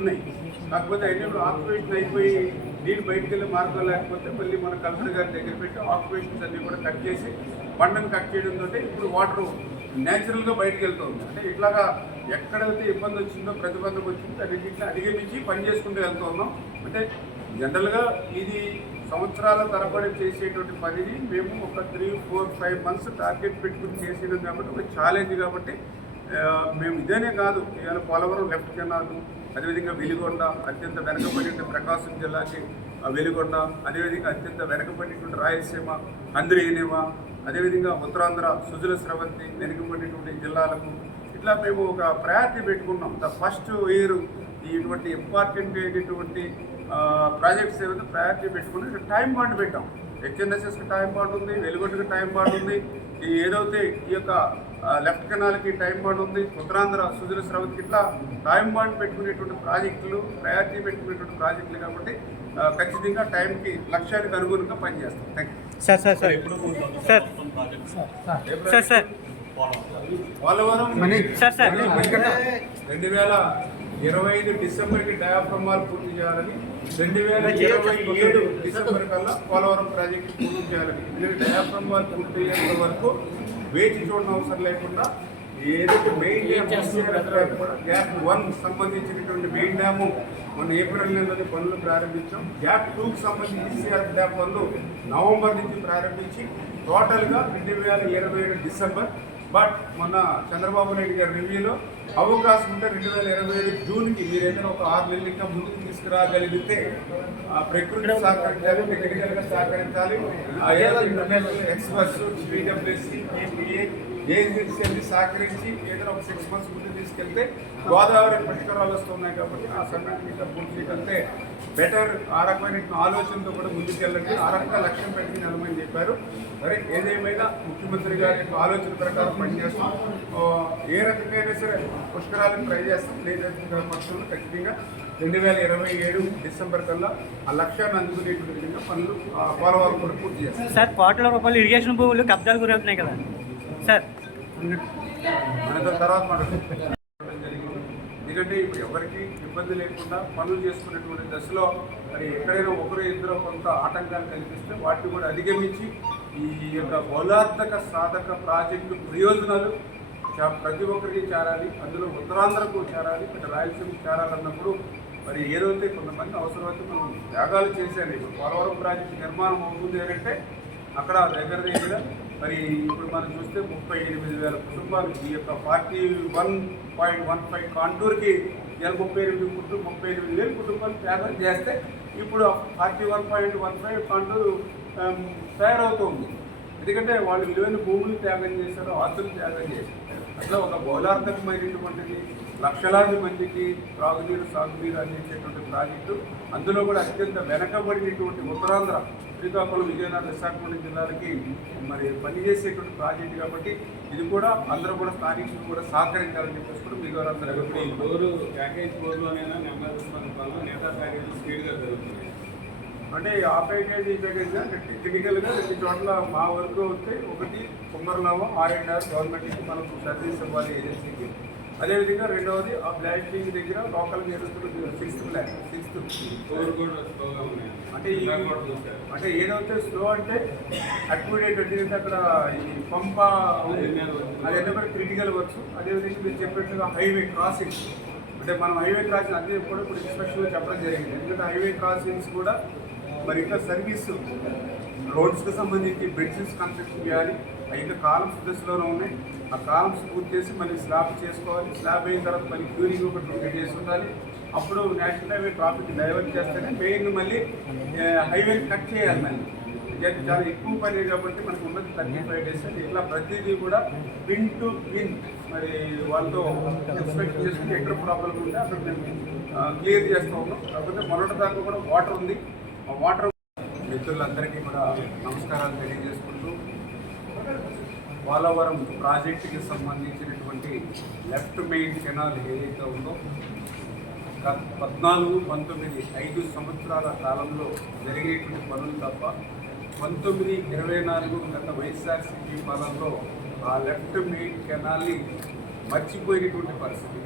ఉన్నాయి కాకపోతే ఐటీలో ఆక్యుపేషన్ అయిపోయి నీళ్ళు బయటకు వెళ్ళే మార్గం లేకపోతే మళ్ళీ మన కలెక్టర్ గారి దగ్గర పెట్టి ఆక్యుపేషన్స్ అన్నీ కూడా కట్ చేసి బండను కట్ చేయడంతో ఇప్పుడు వాటర్ న్యాచురల్గా బయటకు వెళ్తుంది అంటే ఇట్లాగా ఎక్కడైతే ఇబ్బంది వచ్చిందో ప్రతిబంధం వచ్చిందో అన్నింటిని అధిగమించి పని చేసుకుంటూ వెళ్తూ ఉన్నాం. అంటే జనరల్గా ఇది సంవత్సరాల తరబడి చేసేటువంటి పనిని మేము ఒక three four five months target పెట్టుకుని చేసినాం కాబట్టి ఒక ఛాలెంజ్ కాబట్టి మేము ఇదేనే కాదు. ఇవాళ పోలవరం లెఫ్ట్ కెనాలు అదేవిధంగా వెలిగొండ అత్యంత వెనకబడిన ప్రకాశం జిల్లాకి వెలుగొండ వెలిగొండ అదేవిధంగా అత్యంత వెనకబడినటువంటి రాయలసీమ అంద్రేనిమ అదేవిధంగా ఉత్తరాంధ్ర సుజల స్రవంతి వెనుకబడినటువంటి జిల్లాలకు ఇట్లా మేము ఒక ప్రయారిటీ పెట్టుకున్నాం. ద ఫస్ట్ ఇయర్ ఇటువంటి ఇంపార్టెంట్ అయినటువంటి ప్రాజెక్ట్స్ ఏమైనా ప్రయారిటీ పెట్టుకుని టైం బాండ్ పెట్టాం. హెచ్ఎన్ఎస్ఎస్కి టైం బాండ్ ఉంది వెలుగొండకి టైం బాండ్ ఉంది. ఈ ఏదైతే ఈ యొక్క లెఫ్ట్ కెనాల్కి టైం బాండ్ ఉంది ఉత్తరాంధ్ర సుజల స్రవంతికి ఇట్లా టైం బాండ్ పెట్టుకునేటువంటి ప్రాజెక్టులు ప్రయారిటీ పెట్టుకునేటువంటి ప్రాజెక్టులు కాబట్టి ఖచ్చితంగా టైంకి లక్ష్యానికి అనుగుణంగా పనిచేస్తాం. Thank you sir sir sir. Sir. Sir sir. Polavaram sir sir. రెండు వేల ఇరవై ఐదు డిసెంబర్కి డయాఫ్రమాల్ పూర్తి చేయాలని రెండు వేల ఇరవై ఏడు డిసెంబర్ కల్లా పోలవరం ప్రాజెక్టు పూర్తి చేయాలని. ఇది డయాఫ్రమాల్ పూర్తి అయ్యేంత వరకు వేచి చూడడం అవసరం లేకుండా ఏదైతే మెయిన్ డ్యామ్ గ్యాప్ వన్ సంబంధించినటువంటి మెయిన్ డ్యాము మొన్న ఏప్రిల్ నెలలో పనులు ప్రారంభించాం. గ్యాప్ టూకి సంబంధించి సిఆర్ డ్యామ్ పనులు నవంబర్ నుంచి ప్రారంభించి టోటల్గా రెండు వేల ఇరవై ఏడు డిసెంబర్ బట్ మొన్న చంద్రబాబు నాయుడు గారి రివ్యూలో అవకాశం ఉంటే రెండు వేల ఇరవై ఏడు జూన్కి మీరు ఏదైనా ఒక ఆరు నెలలు ఇంకా ముందుకు తీసుకురాగలిగితే ఆ ప్రకృతి సహకరించాలి టెక్నికల్గా సహకరించాలి. ఆ ఏదో international experts PWC APA agency అన్ని సహకరించి ఏదైనా ఒక సిక్స్ మంత్స్ ముందు తీసుకెళ్తే గోదావరి పుష్కరాలు వస్తున్నాయి కాబట్టి ఆ సంఘటన డబ్బులు పూర్తి చేయగలిగితే బెటర్ ఆ రకమైన ఆలోచనతో కూడా ముందుకెళ్ళండి. ఆ రకంగా లక్ష్యం పెట్టుకుని వెళ్ళమని చెప్పారు. సరే ఏదేమైనా ముఖ్యమంత్రి గారి యొక్క ఆలోచన ప్రకారం పనిచేస్తాం. ఏ రకంగా అయినా సరే పుష్కరాలను ట్రై చేస్తాం. లేదంటే పక్షంలో ఖచ్చితంగా రెండు వేల ఇరవై ఏడు డిసెంబర్ కల్లా ఆ లక్ష్యాన్ని అందుకునేటువంటి విధంగా పనులు ఆ, పోలవరం కూడా పూర్తి చేస్తాం. సార్ కోట్ల రూపాయలు ఇరిగేషన్ భూములు కబ్జాలు గురవుతున్నాయి కదా. సార్. మనతో తర్వాత మాట్లాడుకుందాం. ఎందుకంటే ఇప్పుడు ఎవరికి ఇబ్బంది లేకుండా పనులు చేసుకునేటువంటి దశలో మరి ఎక్కడైనా ఒకరు ఇద్దరు కొంత ఆటంకాలు కనిపిస్తే వాటిని కూడా అధిగమించి ఈ యొక్క బౌలాత్మక సాధక ప్రాజెక్టు ప్రయోజనాలు ప్రతి ఒక్కరికి చేరాలి. అందులో ఉత్తరాంధ్రకు చేరాలి. ఇక్కడ రాయలసీమకు చేరాలన్నప్పుడు మరి ఏదైతే కొంతమంది అవసరమైతే మనం త్యాగాలు చేశాను ఇప్పుడు పోలవరం ప్రాజెక్టు నిర్మాణం అవుతుంది అంటే అక్కడ దగ్గర దగ్గర మరి ఇప్పుడు మనం చూస్తే ముప్పై ఎనిమిది వేల కుటుంబాలు ఈ యొక్క forty one point one five కాంటూర్కి ఇలా ముప్పై ఎనిమిది కుటుంబ ముప్పై ఎనిమిది వేల కుటుంబాలు త్యాగం చేస్తే ఇప్పుడు forty one point one five contour తయారవుతుంది. ఎందుకంటే వాళ్ళు విలువైన భూములు త్యాగం చేశారు ఆస్తులు త్యాగం చేశారు. అట్లా ఒక బౌలార్థకమైనటువంటిది లక్షలాది మందికి త్రాగునీరు సాగునీరు అందించేటువంటి ప్రాజెక్టు అందులో కూడా అత్యంత వెనకబడినటువంటి ఉత్తరాంధ్ర శ్రీకాకుళం విజయనగరం విశాఖపట్నం జిల్లాలకి మరి పనిచేసేటువంటి ప్రాజెక్టు కాబట్టి ఇది కూడా అందరూ కూడా స్థానికులు కూడా సహకరించాలని చెప్పేసి కూడా మీ ద్వారా అందరూ డోరు ప్యాకేజ్ నేతా ప్యాకేజ్ స్పీడ్గా జరుగుతుంది అంటే ఆ ప్యాకేజ్ ఈ ప్యాకేజ్ అంటే టెక్నికల్గా రెండు చోట్ల మా వరకు వస్తే ఒకటి కుమ్మరలావ ఆర్ అండ్ ఆర్ గవర్నమెంట్కి మనం సర్వీస్ ఇవ్వాలి ఏజెన్సీకి. అదేవిధంగా రెండవది ఆ బ్లాస్టింగ్ దగ్గర లోకల్ నిరుస్తులు సిక్స్త్ బ్లాక్ సిక్స్త్ అంటే అంటే ఏదైతే స్లో అంటే అక్విడేట్ ఎందుకంటే అక్కడ ఈ పంప అది ఎందుకంటే క్రిటికల్ వర్క్స్. అదేవిధంగా మీరు చెప్పినట్టుగా హైవే క్రాసింగ్స్ అంటే మనం హైవే క్రాసింగ్ అదే కూడా ఇప్పుడు ఎక్స్పెషల్గా చెప్పడం జరిగింది. ఎందుకంటే హైవే క్రాసింగ్స్ కూడా మరి ఇంకా సర్వీస్ రోడ్స్కి సంబంధించి బ్రిడ్జెస్ కన్స్ట్రక్షన్ చేయాలి. ఇంకా కాలమ్స్ దశలోనే ఉన్నాయి. ఆ కాలమ్స్ పూర్తి చేసి మళ్ళీ స్లాబ్ చేసుకోవాలి. స్లాబ్ అయిన తర్వాత మళ్ళీ క్యూరింగ్ ఒకటి ట్వంటీ డేస్ ఉండాలి. అప్పుడు నేషనల్ హైవే ట్రాఫిక్ డైవర్ట్ చేస్తేనే మెయిన్ మళ్ళీ హైవే కట్ చేయాలి మళ్ళీ. చాలా ఎక్కువ పని కాబట్టి మనకు ఉన్నది థర్టీ ఫైవ్ డేస్ ఇట్లా ప్రతిదీ కూడా పిన్ టు పిన్ మరి వాళ్ళతో ఎక్స్పెక్ట్ చేసుకుని ఎక్కడ ప్రాబ్లం ఉంటే అక్కడ మేము క్లియర్ చేస్తూ ఉన్నాం. కాకపోతే మొదటి దాకా కూడా వాటర్ ఉంది. ఆ వాటర్ మిత్రులందరికీ కూడా నమస్కారాలు తెలియజేసుకుంటూ పోలవరం ప్రాజెక్టుకి సంబంధించినటువంటి లెఫ్ట్ మెయిన్ కెనాల్ ఏదైతే ఉందో పద్నాలుగు పంతొమ్మిది ఐదు సంవత్సరాల కాలంలో జరిగేటువంటి పనులు తప్ప పంతొమ్మిది ఇరవై నాలుగు గత వైఎస్ఆర్సీపీ పాలనలో ఆ లెఫ్ట్ మెయిన్ కెనాల్ని మర్చిపోయినటువంటి పరిస్థితి.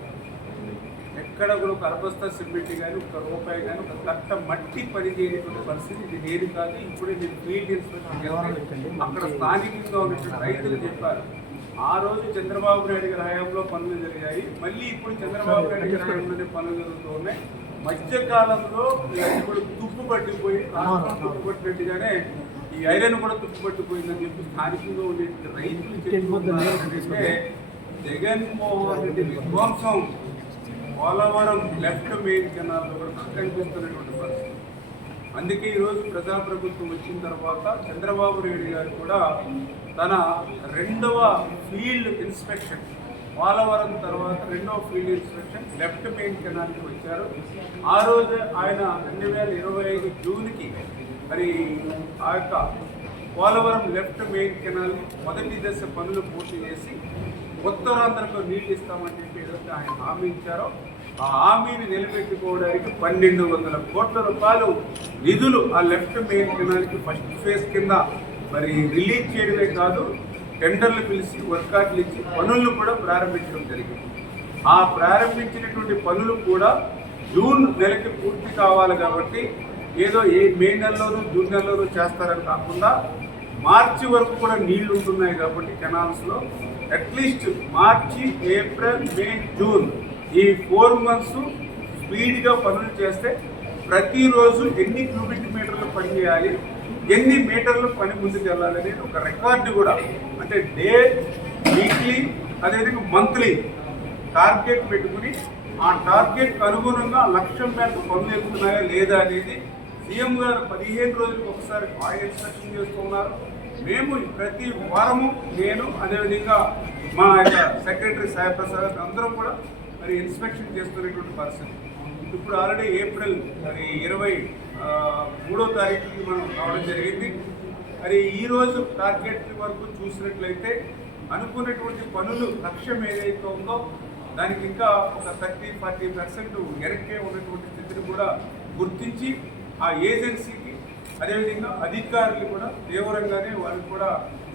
ఎక్కడ కూడా ఒక అరబస్తా సిమెంట్ కానీ ఒక రూపాయి కానీ ఒక కట్ట మట్టి పని చేయనటువంటి పరిస్థితి ఇది నేను కాదు ఇప్పుడే నేను ఫీల్డ్ ఇన్స్పెక్షన్ అక్కడ స్థానికంగా ఉన్నటువంటి రైతులు చెప్పారు. ఆ రోజు చంద్రబాబు నాయుడు గారి హయాంలో పనులు జరిగాయి. మళ్ళీ ఇప్పుడు చంద్రబాబు నాయుడు గారి హయాంలోనే పనులు జరుగుతూ ఉన్నాయి. మధ్యకాలంలో తుప్పు పట్టిపోయి తుప్పు పట్టినట్టుగానే ఈ ఐరన్ కూడా తుప్పు పట్టిపోయిందని చెప్పి స్థానికంగా ఉండే రైతులు చెప్పుకుంటున్నారంటే జగన్మోహన్ రెడ్డి విధ్వంసం. పోలవరం లెఫ్ట్ మెయిన్ కెనాల్ కూడా కనిపిస్తున్నటువంటి పరిస్థితి. అందుకే ఈరోజు ప్రజాప్రభుత్వం వచ్చిన తర్వాత చంద్రబాబు నాయుడు గారు కూడా తన రెండవ ఫీల్డ్ ఇన్స్పెక్షన్ పోలవరం తర్వాత రెండవ ఫీల్డ్ ఇన్స్పెక్షన్ లెఫ్ట్ మెయిన్ కెనాల్కి వచ్చారు. ఆ రోజు ఆయన రెండు వేల ఇరవై ఐదు జూన్కి మరి ఆ యొక్క పోలవరం లెఫ్ట్ మెయిన్ కెనాల్ మొదటి దశ పనులు పూర్తి చేసి ఉత్తరాంధ్రకు నీళ్ళు ఇస్తామని చెప్పి ఏదైతే ఆయన హామీ ఇచ్చారో ఆ హామీని నిలబెట్టుకోవడానికి పన్నెండు వందల కోట్ల రూపాయలు నిధులు ఆ లెఫ్ట్ మెయిన్ కెనాల్కి ఫస్ట్ ఫేజ్ కింద మరి రిలీజ్ చేయడమే కాదు టెండర్లు పిలిచి వర్కాట్లు ఇచ్చి పనులను కూడా ప్రారంభించడం జరిగింది. ఆ ప్రారంభించినటువంటి పనులు కూడా జూన్ నెలకి పూర్తి కావాలి కాబట్టి ఏదో ఏ మే నెలలోనూ జూన్ నెలలోనూ చేస్తారని కాకుండా మార్చి వరకు కూడా నీళ్ళు ఉంటున్నాయి కాబట్టి కెనాల్స్లో. At least March April May June ఈ ఫోర్ మంత్స్ స్పీడ్గా పనులు చేస్తే ప్రతిరోజు ఎన్ని క్యూబిక్ మీటర్లు పని చేయాలి ఎన్ని మీటర్లు పని ముందుకు వెళ్ళాలి అనేది ఒక రికార్డు కూడా. అంటే డే వీక్లీ అదేవిధంగా మంత్లీ టార్గెట్ పెట్టుకుని ఆ టార్గెట్ అనుగుణంగా లక్ష్యం మేరకు పనులు వెళ్తున్నాయా లేదా అనేది సీఎం గారు పదిహేను రోజులకు ఒకసారి ఆయన ఇన్స్ట్రక్షన్ చేస్తున్నారు మేము ప్రతి వారము నేను అదేవిధంగా మా యొక్క సెక్రటరీ సాయిప్రసాద్ అందరం కూడా మరి ఇన్స్పెక్షన్ చేస్తున్నటువంటి పర్సన్ ఇప్పుడు ఆల్రెడీ ఏప్రిల్ మరి ఇరవై మూడో తారీఖుకి మనం రావడం జరిగింది. మరి ఈరోజు టార్గెట్ వరకు చూసినట్లయితే అనుకున్నటువంటి పనులు లక్ష్యం ఏదైతే ఉందో దానికి ఇంకా ఒక థర్టీ ఫార్టీ పర్సెంట్ వెనక్కే ఉన్నటువంటి స్థితిని కూడా గుర్తించి ఆ ఏజెన్సీకి అదేవిధంగా అధికారులు కూడా తీవ్రంగానే వాళ్ళకి కూడా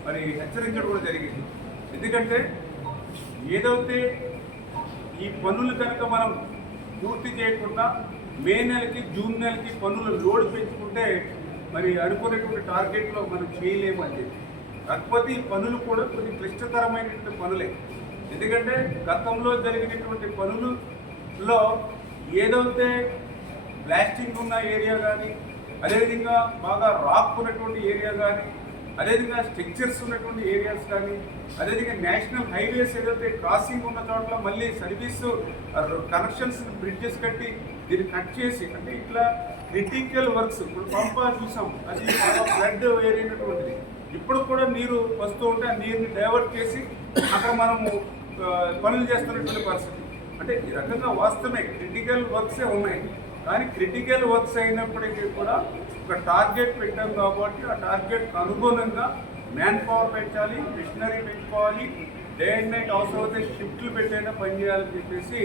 మరి హెచ్చరించడం కూడా జరిగింది. ఎందుకంటే ఏదైతే ఈ పనులు కనుక మనం పూర్తి చేయకుండా మే నెలకి జూన్ నెలకి పనులు లోడ్ పెంచుకుంటే మరి అనుకునేటువంటి టార్గెట్లో మనం చేయలేము అని చెప్పి. కాకపోతే ఈ పనులు కూడా కొన్ని క్లిష్టతరమైనటువంటి పనులే. ఎందుకంటే గతంలో జరిగినటువంటి పనులలో ఏదైతే బ్లాస్టింగ్ ఉన్న ఏరియా కానీ అదేవిధంగా బాగా రాక్ ఉన్నటువంటి ఏరియా కానీ అదేవిధంగా స్ట్రక్చర్స్ ఉన్నటువంటి ఏరియాస్ కానీ అదేవిధంగా నేషనల్ హైవేస్ ఏదైతే క్రాసింగ్ ఉన్న చోట్ల మళ్ళీ సర్వీస్ కనెక్షన్స్ బ్రిడ్జెస్ కట్టి దీన్ని కట్ చేసి అంటే ఇట్లా క్రిటికల్ వర్క్స్ ఇప్పుడు పంప చూసాం అది ఫ్లడ్ ఏరియనటువంటిది ఇప్పుడు కూడా నీరు వస్తూ ఉంటే ఆ నీరుని డైవర్ట్ చేసి అక్కడ మనము పనులు చేస్తున్నటువంటి పరిస్థితి. అంటే ఈ రకంగా వాస్తవమే క్రిటికల్ వర్క్సే ఉన్నాయి. కానీ క్రిటికల్ వర్క్స్ అయినప్పటికీ కూడా ఒక టార్గెట్ పెట్టాం కాబట్టి ఆ టార్గెట్ అనుగుణంగా మ్యాన్ పవర్ పెట్టాలి మిషనరీ పెట్టుకోవాలి డే అండ్ నైట్ అవసరం అయితే షిఫ్ట్లు పెట్టైనా పనిచేయాలని చెప్పేసి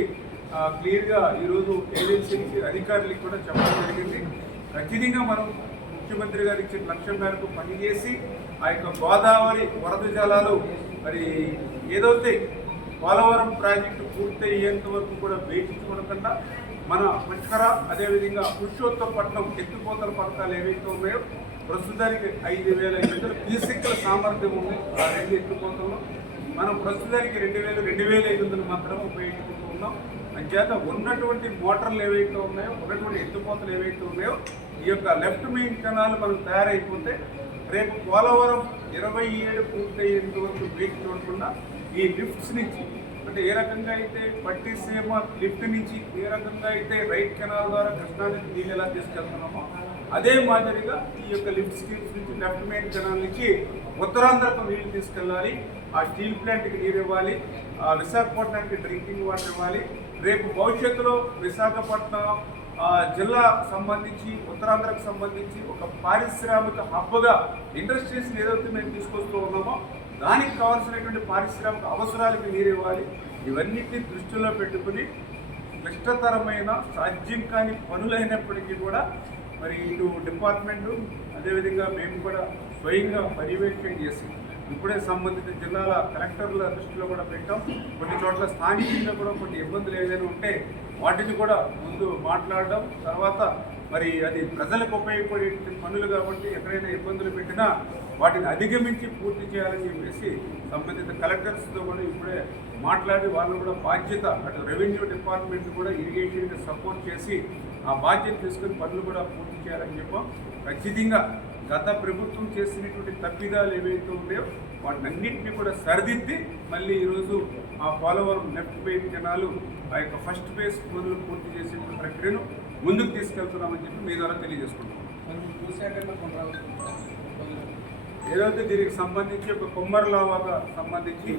క్లియర్గా ఈరోజు ఏజెన్సీకి అధికారులకు కూడా చెప్పడం జరిగింది. ఖచ్చితంగా మనం ముఖ్యమంత్రి గారు ఇచ్చిన లక్ష్యం మేరకు పనిచేసి ఆ యొక్క గోదావరి వరద జలాలు మరి ఏదైతే పోలవరం ప్రాజెక్టు పూర్తయ్యేంత వరకు కూడా వేచించుకోకుండా మన పుష్కర అదేవిధంగా పురుషోత్తపట్నం ఎత్తిపోతల పథకాలు ఏవైతే ఉన్నాయో ప్రస్తుతానికి ఐదు వేల ఎనిమిది ఫిజికల్ సామర్థ్యం ఉంది ఆ రెండు ఎత్తిపోతల్లో మనం ప్రస్తుతానికి రెండు వేలు రెండు వేల ఐదు వందలు మాత్రం ఉపయోగించుకుంటూ ఉన్నాం. అంచేత ఉన్నటువంటి మోటార్లు ఏవైతే ఉన్నాయో ఉన్నటువంటి ఎత్తిపోతలు ఏవైతే ఉన్నాయో ఈ యొక్క లెఫ్ట్ మెయిన్ కెనాల్ మనం తయారైపోతే రేపు పోలవరం ఇరవై ఏడు పూర్తయ్యేంత వరకు వేచి చూడకుండా ఈ లిఫ్ట్స్ నుంచి అంటే ఏ రకంగా అయితే పట్టిసీమ లిఫ్ట్ నుంచి ఏ రకంగా అయితే రైట్ కెనాల్ ద్వారా కృష్ణా నీళ్ళు ఎలా తీసుకెళ్తున్నామో అదే మాదిరిగా ఈ యొక్క లిఫ్ట్ స్కీమ్స్ నుంచి లెఫ్ట్ మెయిన్ కెనాల్ నుంచి ఉత్తరాంధ్రకు నీళ్ళు తీసుకెళ్ళాలి. ఆ స్టీల్ ప్లాంట్కి నీరు ఇవ్వాలి. ఆ విశాఖపట్నానికి డ్రింకింగ్ వాటర్ ఇవ్వాలి. రేపు భవిష్యత్తులో విశాఖపట్నం జిల్లా సంబంధించి ఉత్తరాంధ్రకు సంబంధించి ఒక పారిశ్రామిక హబ్గా ఇండస్ట్రీస్ ఏదైతే మేము తీసుకొస్తూ ఉన్నామో దానికి కావాల్సినటువంటి పారిశ్రామిక అవసరాలకు నీరు ఇవ్వాలి. ఇవన్నిటిని దృష్టిలో పెట్టుకుని క్లిష్టతరమైన సాధ్యం కాని పనులైనప్పటికీ కూడా మరి ఇటు డిపార్ట్మెంటు అదేవిధంగా మేము కూడా స్వయంగా పర్యవేక్షణ చేసి ఇప్పుడే సంబంధిత జిల్లాల కలెక్టర్ల దృష్టిలో కూడా పెట్టాం. కొన్ని చోట్ల స్థానికంగా కూడా కొన్ని ఇబ్బందులు ఏదైనా ఉంటే వాటిని కూడా ముందు మాట్లాడడం తర్వాత మరి అది ప్రజలకు ఉపయోగపడే పనులు కాబట్టి ఎక్కడైనా ఇబ్బందులు పెట్టినా వాటిని అధిగమించి పూర్తి చేయాలని చెప్పేసి సంబంధిత కలెక్టర్స్తో కూడా ఇప్పుడే మాట్లాడి వాళ్ళు కూడా బాధ్యత అటు రెవెన్యూ డిపార్ట్మెంట్ కూడా ఇరిగేషన్కి సపోర్ట్ చేసి ఆ బాధ్యత తీసుకుని పనులు కూడా పూర్తి చేయాలని చెప్పాం. ఖచ్చితంగా గత ప్రభుత్వం చేసినటువంటి తప్పిదాలు ఏవైతే ఉన్నాయో వాటినన్నింటినీ కూడా సరిదిద్ది మళ్ళీ ఈరోజు ఆ పోలవరం లెఫ్ట్ బెయిన్ జనాలు ఆ యొక్క ఫస్ట్ ఫేజ్ పనులు పూర్తి చేసే ప్రక్రియను ముందుకు తీసుకెళ్తున్నామని చెప్పి మీ ద్వారా తెలియజేసుకుంటున్నాం. ఏదైతే దీనికి సంబంధించి ఒక కొమ్మర్లావాగా సంబంధించి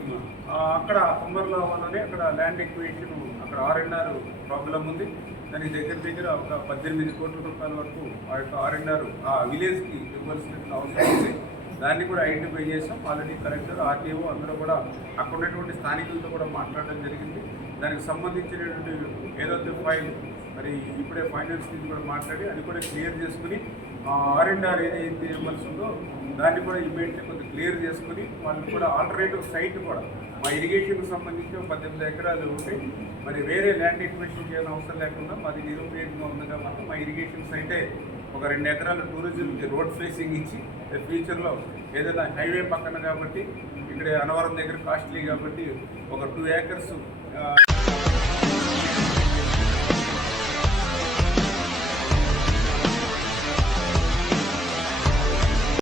అక్కడ అక్కడ కొమ్మర్లావాలోనే అక్కడ ల్యాండ్ ఎక్విజిషన్ అక్కడ ఆర్ఎన్ఆర్ ప్రాబ్లం ఉంది. దానికి దగ్గర దగ్గర ఒక పద్దెనిమిది కోట్ల రూపాయల వరకు ఆ యొక్క ఆర్ఎన్ఆర్ ఆ విలేజ్కి ఇవ్వాల్సిన అవసరం ఉంది. దాన్ని కూడా ఐడెంటిఫై చేసాం. ఆల్రెడీ కలెక్టర్ ఆర్టీఓ అందరూ కూడా అక్కడ ఉన్నటువంటి స్థానికులతో కూడా మాట్లాడడం జరిగింది. దానికి సంబంధించినటువంటి ఏదైతే ఫైల్ మరి ఇప్పుడే ఫైనాన్స్ నుంచి కూడా మాట్లాడి అది కూడా క్లియర్ చేసుకుని ఆర్ అండ్ ఆర్ ఏదైతే ఇవ్వాల్సి ఉందో దాన్ని కూడా ఇమీడియట్లీ కొంచెం క్లియర్ చేసుకుని వాళ్ళు కూడా ఆల్టర్నేటివ్ సైట్ కూడా మా ఇరిగేషన్కి సంబంధించి పద్దెనిమిది ఎకరాలు ఉంటాయి మరి వేరే ల్యాండ్ ఎక్విషన్ చేయాలని అవసరం లేకుండా మాది నిరుపయోగంగా ఉంది కాబట్టి మా ఇరిగేషన్ సైటే ఒక రెండు ఎకరాల టూరిజంకి రోడ్ ఫేసింగ్ ఇచ్చి ఫ్యూచర్లో ఏదైనా హైవే పక్కన కాబట్టి ఇక్కడ అనవరం దగ్గర కాస్ట్లీ కాబట్టి ఒక టూ ఏకర్స్